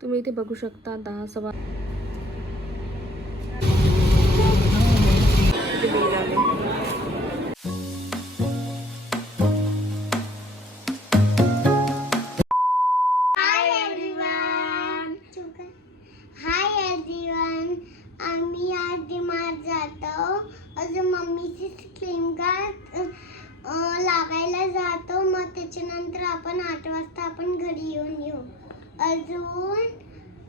तुम्ही इथे बघू शकता 10 सव्वा बिल आले. आम्ही आज डिमार्ट जातो. अजून मम्मीची स्क्रीन गार्ड लावायला जातो. मग त्याच्यानंतर आपण 8 वाजता आपण घरी येऊ. अजून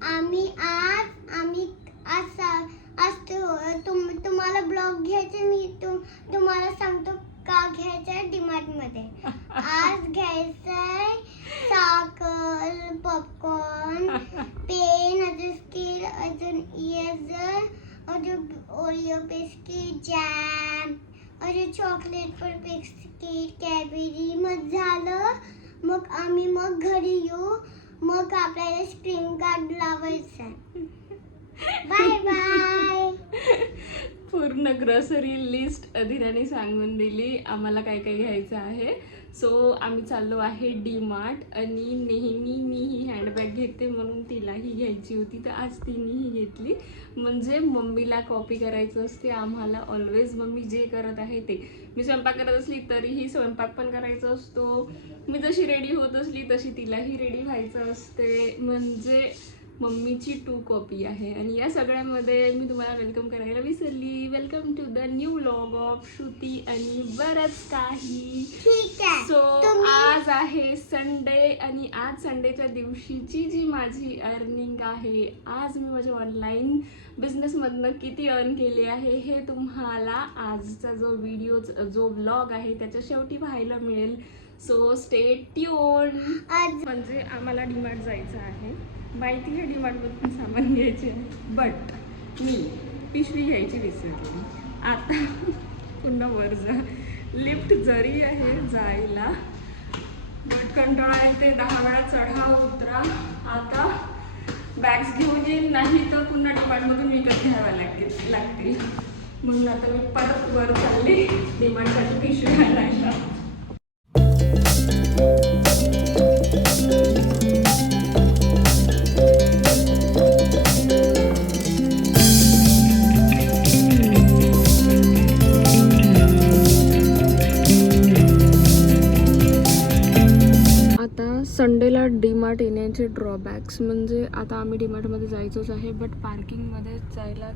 आम्ही तुम्हाला ब्लॉग घ्यायचे. मी तुम्हाला सांगतो का घ्यायचंय. डिमार्ट मध्ये आज घ्यायचंय साखर, पॉपकॉर्न, पेन, अजून स्केल, अजून इरेजर, अजून ओरिओ बिस्किट, जॅम, अजून चॉकलेट पर बिस्किट, कॅडबरी. मग झालं. मग आम्ही घरी येऊ. मग आपल्याला स्क्रीन गार्ड लावायचं. Bye bye. पूर्ण ग्रॉसरी लिस्ट अधीराने सांगून दिली आम्हाला काय काय घ्यायचं आहे. सो आम्ही चाललो आहे डीमार्ट. आणि नेहमी मी ही हँडबॅग घेते म्हणून तिलाही घ्यायची होती, तर आज तिनेही घेतली. म्हणजे मम्मीला कॉपी करायचं असते आम्हाला ऑलवेज. मम्मी जे करत आहे ते, मी स्वयंपाक करत असली तरीही स्वयंपाक पण करायचा असतो. मी जशी रेडी होत असली तशी तिलाही रेडी व्हायचं असते. म्हणजे मम्मीची 2 कॉपी आहे. आणि या सगळ्यामध्ये मी तुम्हाला वेलकम करायला विसरली. Welcome to the new vlog of Shruti आणि बरंच काही. सो आज आहे संडे. आणि आज संडेच्या दिवशीची जी माझी अर्निंग आहे, आज मी माझ्या ऑनलाईन बिझनेसमधनं किती अर्न केले आहे हे तुम्हाला आजचा जो व्लॉग आहे त्याच्या शेवटी पाहायला मिळेल. So stay tune. म्हणजे आम्हाला डीमार्ट जायचं आहे. माहिती आहे डीमार्टमधून सामान घ्यायचे आहे, बट मी पिशवी घ्यायची विसरली. आता पुन्हा वर जा. लिफ्ट जरी आहे जायला, बट कंटाळा येते. 10 वेळा चढा उतरा. आता बॅग्स घेऊन येईल, नाही तर पुन्हा डीमार्टमधून विकत घ्याव्या लागतील. म्हणून आता मी परत वर चालली डीमार्टसाठी पिशवी आणायला. संडेला डीमार्ट येण्याचे ड्रॉबॅक्स म्हणजे आता आम्ही डीमार्टमध्ये जायचंच आहे, बट पार्किंगमध्ये जायला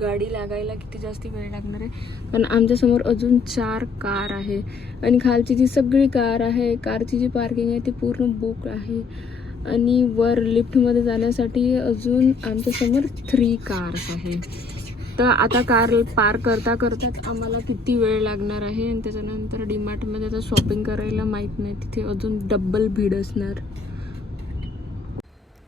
गाडी लागायला किती जास्ती वेळ लागणार आहे. कारण आमच्यासमोर अजून 4 कार आहे आणि खालची जी सगळी कार आहे, कारची जी पार्किंग आहे ती पूर्ण बुक आहे. आणि वर लिफ्टमध्ये जाण्यासाठी अजून आमच्यासमोर 3 कार्स आहे. तर आता कार पार्क करताच आम्हाला किती वेळ लागणार आहे. आणि त्याच्यानंतर डीमार्टमध्ये आता शॉपिंग करायला माहीत नाही, तिथे अजून डबल भीड असणार.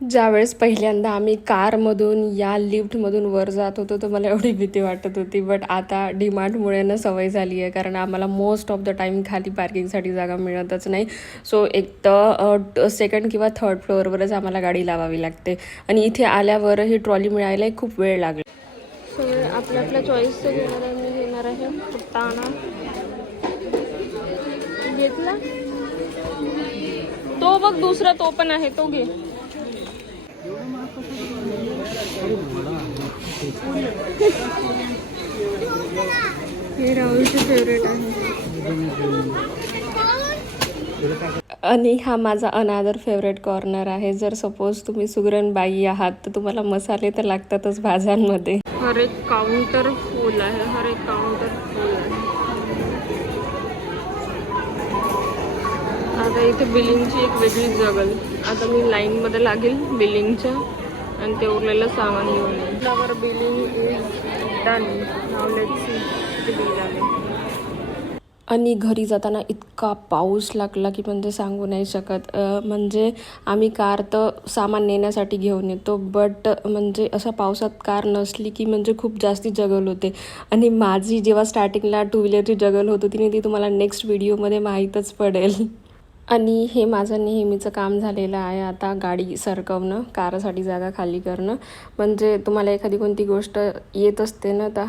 ज्यावेळेस पहिल्यांदा आम्ही कारमधून या लिफ्टमधून वर जात होतो तर मला एवढी भीती वाटत होती. बट आता डीमार्टमुळे ना सवय झाली आहे, कारण आम्हाला मोस्ट ऑफ द टाईम खाली पार्किंगसाठी जागा मिळतच नाही. सो एक तर 2nd किंवा 3rd फ्लोअरवरच आम्हाला गाडी लावावी लागते. आणि इथे आल्यावरही ट्रॉली मिळायला खूप वेळ लागला. सगळे आपल्या चॉईसचं घेणार आहे. मी घेणार आहे फुटाणा. घेतला तो बघ, दुसरा तो पण आहे, तो घे. हे राहुलचे फेवरेट आहे. आणि हा माझा अनादर फेवरेट कॉर्नर आहे. जर सपोज तुम्ही सुगरण बाई आहात तर तुम्हाला मसाले तर लागतातच भाज्यांमध्ये. हर एक काउंटर फुल आहे. आता इथे बिलिंगची एक वेगळी जगल. आता मी लाईनमध्ये लागेल बिलिंगच्या आणि ते उरलेलं सामान घेऊन येईल. Flower billing is done. Now let's see किती बिल आले. आणि घरी जाताना इतका पाऊस लागला की म्हणजे सांगू नाही शकत. म्हणजे आम्ही कार तर सामान नेण्यासाठी घेऊन येतो, बट म्हणजे अशा पावसात कार नसली की म्हणजे खूप जास्ती जगल होते. आणि माझी जेव्हा स्टार्टिंगला 2 व्हीलरची जगल होत होती ती तुम्हाला नेक्स्ट व्हिडिओमध्ये माहीतच पडेल. आणि हे माझं नेहमीचं काम झालेलं आहे आता गाडी सरकवणं, कारसाठी जागा खाली करणं. म्हणजे तुम्हाला एखादी कोणती गोष्ट येत असते ना, तर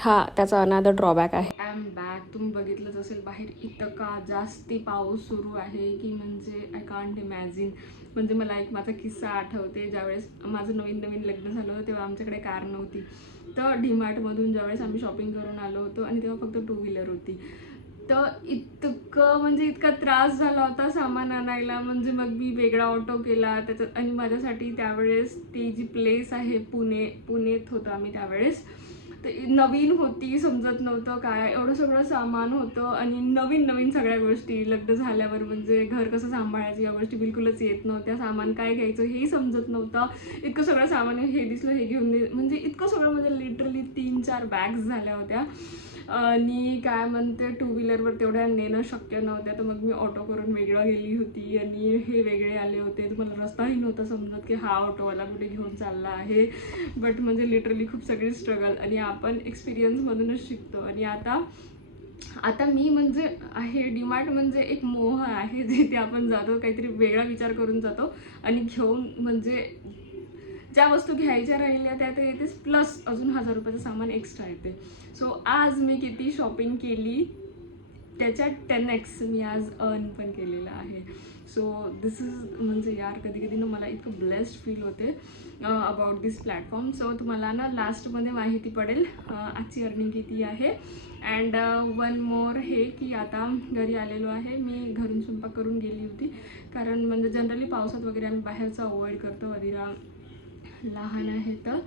हा त्याचा अनादर ड्रॉबॅक आहे. I am back. तुम्ही बघितलंच असेल बाहेर इतका जास्ती पाऊस सुरू आहे की म्हणजे आय कांट इमॅजिन. म्हणजे मला एक माझा किस्सा आठवते. ज्यावेळेस माझं नवीन नवीन लग्न झालं होतं तेव्हा आमच्याकडे कार नव्हती. तर डीमार्टमधून ज्यावेळेस आम्ही शॉपिंग करून आलो होतो आणि तेव्हा फक्त 2 व्हीलर होती. तर इतका त्रास झाला होता सामान आणायला. म्हणजे मग मी वेगळा ऑटो केला त्याच्यात. आणि माझ्यासाठी त्यावेळेस ती जी प्लेस आहे पुणेत होतो आम्ही त्यावेळेस. तर नवीन होती, समजत नव्हतं काय, एवढं सगळं सामान होतं आणि नवीन सगळ्या गोष्टी. लग्न झाल्यावर म्हणजे घर कसं सांभाळायचं या गोष्टी बिलकुलच येत नव्हत्या. सामान काय घ्यायचं हेही समजत नव्हतं. इतकं सगळं सामान, हे दिसलं हे घेऊन म्हणजे इतकं सगळं, म्हणजे लिटरली 3-4 बॅग्स झाल्या होत्या. आणि काय म्हणते, 2 व्हीलरवर तेवढ्या नेणं शक्य नव्हत्या. तर मग मी ऑटो करून वेगळं गेली होती आणि हे वेगळे आले होते. तर मला रस्ताही नव्हता समजत की हा ऑटोवाला कुठे घेऊन चालला आहे. बट म्हणजे लिटरली खूप सगळी स्ट्रगल. आणि आपण एक्सपिरियन्समधूनच शिकतो. आणि आता मी म्हणजे आहे, डीमार्ट म्हणजे एक मोह आहे जिथे आपण जातो, काहीतरी वेगळा विचार करून जातो आणि घेऊन म्हणजे ज्या वस्तू घ्यायच्या राहिल्या त्या तर येतेच, प्लस अजून 1000 रुपयाचं सामान एक्स्ट्रा येते. सो आज मी किती शॉपिंग केली त्याच्या 10x मी आज अर्न पण केलेलं आहे. सो दिस इज म्हणजे यार, कधी कधी ना मला इतकं ब्लेस्ड फील होते अबाउट दिस प्लॅटफॉर्म. सो तुम्हाला ना लास्टमध्ये माहिती पडेल आजची अर्निंग किती आहे. अँड वन मोर हे की आता घरी आलेलो आहे. मी घरून स्वयंपाक करून गेली होती, कारण म्हणजे जनरली पावसात वगैरे आम्ही बाहेरचं अवॉइड करतो. अदिरा लहान आहे तर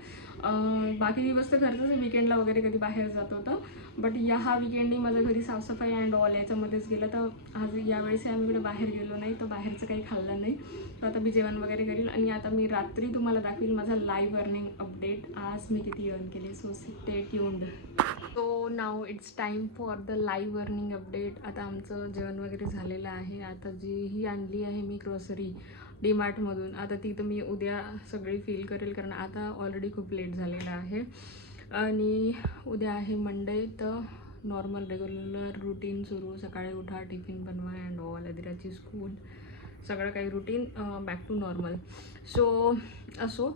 बाकी दिवस तर घरचंच, विकेंडला वगैरे कधी बाहेर जात होतं. बट ह्या विकेंडनी माझ्या घरी साफसफाई अँड ऑल याच्यामध्येच गेलं. तर आज यावेळेस आम्ही कुठे बाहेर गेलो नाही, तर बाहेरचं काही खाल्लं नाही. तर आता मी जेवण वगैरे करेल आणि आता मी रात्री तुम्हाला दाखवेल माझा लाईव्ह अर्निंग अपडेट, आज मी किती अर्न केले. So stay tuned. So now it's time for the live earning update. आता आमचं जेवण वगैरे झालेलं आहे. आता जी ही आणली आहे मी ग्रोसरी डीमार्टमधून, आता ती तर मी उद्या सगळी फील करेल, कारण आता ऑलरेडी खूप लेट झालेलं आहे. आणि उद्या आहे मंडे, तर नॉर्मल रेग्युलर रुटीन सुरू. सकाळी उठा, टिफिन बनवा अँड ऑल, अदिराची स्कूल, सगळं काही routine back to normal. So असो.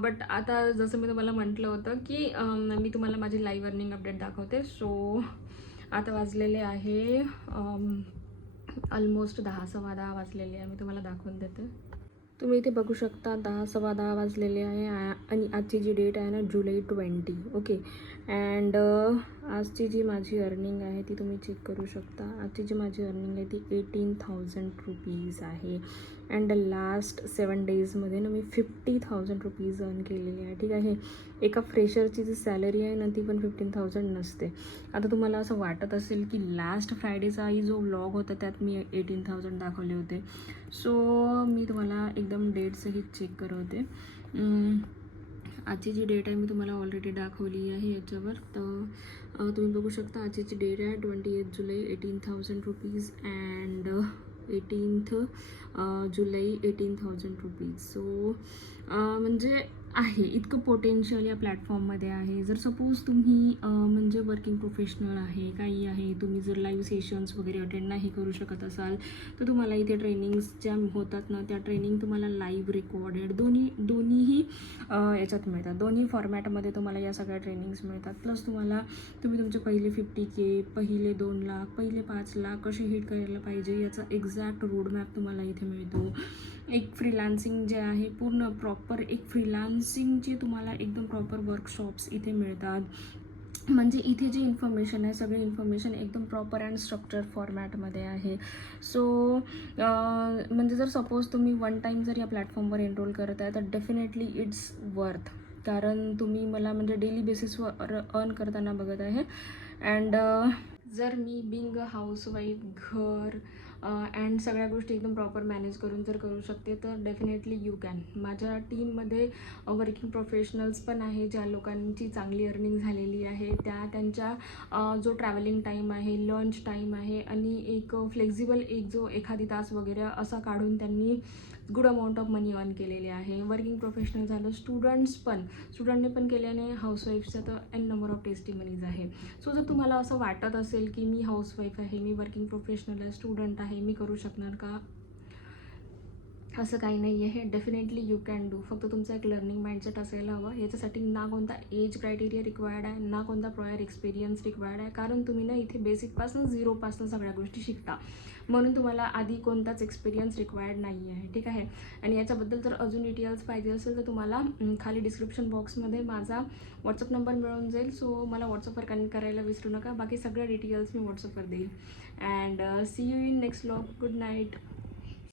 बट आता जसं मी तुम्हाला म्हटलं होतं की मी तुम्हाला माझी लाईव्ह अर्निंग अपडेट दाखवते. सो आता वाजलेले आहे ऑलमोस्ट 10-10:15 वाजलेले आहे. मी तुम्हाला दाखवून देते. तुम्ही इथे बघू शकता 10-10:15 वाजलेले आहे. आणि आजची जी डेट आहे ना, जुलै 20. ओके. अँड आजची जी माझी अर्निंग आहे ती तुम्ही चेक करू शकता. आजची जी माझी अर्निंग आहे ती 18,000 रुपीज आहे. अँड लास्ट 7 डेजमध्ये ना मी 50,000 रुपीज अर्न केलेली आहे. ठीक आहे. एका फ्रेशरची जी सॅलरी आहे ना ती पण 15,000 नसते. आता तुम्हाला असं वाटत असेल की लास्ट फ्रायडेचाही जो व्लॉग होता त्यात मी 18,000 दाखवले होते. सो मी तुम्हाला एकदम डेटसहित चेक करवते. आजची जी डेट आहे मी तुम्हाला ऑलरेडी दाखवली आहे याच्यावर. तर तुम्ही बघू शकता आजची जी डेट आहे 28 जुलै 18,000 rupees and 18th July 18,000 rupees. So म्हणजे आहे इतकं पोटेन्शियल या प्लॅटफॉर्ममध्ये आहे. जर सपोज तुम्ही म्हणजे वर्किंग प्रोफेशनल आहे, काही आहे, तुम्ही जर लाईव्ह सेशन्स वगैरे अटेंड नाही करू शकत असाल, तर तुम्हाला इथे ट्रेनिंग्स ज्या होतात ना, त्या ट्रेनिंग तुम्हाला लाईव्ह रेकॉर्डेड दोन्हीही याच्यात मिळतात. दोन्ही फॉर्मॅटमध्ये तुम्हाला या सगळ्या ट्रेनिंग्स मिळतात. प्लस तुम्ही तुमचे पहिले 50K, पहिले 2 लाख, पहिले 5 लाख कसे हिट करायला पाहिजे याचा एक्झॅक्ट रोडमॅप तुम्हाला इथे मिळतो. एक फ्रीलान्सिंग जे आहे पूर्ण प्रॉपर, एक फ्रीलान्सिंगचे तुम्हाला एकदम प्रॉपर वर्कशॉप्स इथे मिळतात. म्हणजे इथे जी इन्फॉर्मेशन आहे सगळी इन्फॉर्मेशन एकदम प्रॉपर अँड स्ट्रक्चर फॉर्मॅटमध्ये आहे. सो म्हणजे जर सपोज तुम्ही वन टाईम जर या प्लॅटफॉर्मवर एनरोल करत आहे तर डेफिनेटली इट्स वर्थ. कारण तुम्ही मला म्हणजे डेली बेसिसवर अर्न करताना बघत आहे. अँड जर मी बिंग हाऊसवाईफ घर अँड सगळ्या गोष्टी एकदम प्रॉपर मॅनेज करून जर करू शकते तर डेफिनेटली यू कॅन. माझ्या टीममध्ये वर्किंग प्रोफेशनल्स पण आहे, ज्या लोकांची चांगली अर्निंग झालेली आहे. त्यांच्या जो ट्रॅव्हलिंग टाईम आहे, लंच टाईम आहे आणि एक फ्लेक्झिबल एक जो एखादी तास वगैरे असा काढून त्यांनी good amount of money earn केलेले आहे. वर्किंग प्रोफेशनल झालं, स्टुडंटने पण केल्याने, हाऊसवाईफच्या तर एन नंबर ऑफ टेस्टिमनीज आहे. सो जर तुम्हाला असं वाटत असेल की मी हाऊसवाईफ आहे, मी वर्किंग प्रोफेशनल आहे, स्टुडंट आहे, मी करू शकणार का, असं काही नाही आहे. Definitely you can do. फक्त तुमचं एक लर्निंग माइंडसेट असायला हवं. याच्यासाठी ना कोणता एज क्रायटेरिया रिक्वायर्ड आहे, ना कोणता प्रायर एक्सपिरियन्स रिक्वायर्ड आहे, कारण तुम्ही ना इथे बेसिकपासून झिरोपासून सगळ्या गोष्टी शिकता, म्हणून तुम्हाला आधी कोणताच एक्सपिरियन्स रिक्वायर्ड नाही आहे. ठीक आहे. आणि याच्याबद्दल जर अजून डिटेल्स पाहिजे असेल तर तुम्हाला खाली डिस्क्रिप्शन बॉक्समध्ये माझा व्हॉट्सअप नंबर मिळून जाईल. सो मला व्हॉट्सअपवर कनेक्ट करायला विसरू नका. बाकी सगळ्या डिटेल्स मी व्हॉट्सअपवर देईल. And see you in next vlog. Good night.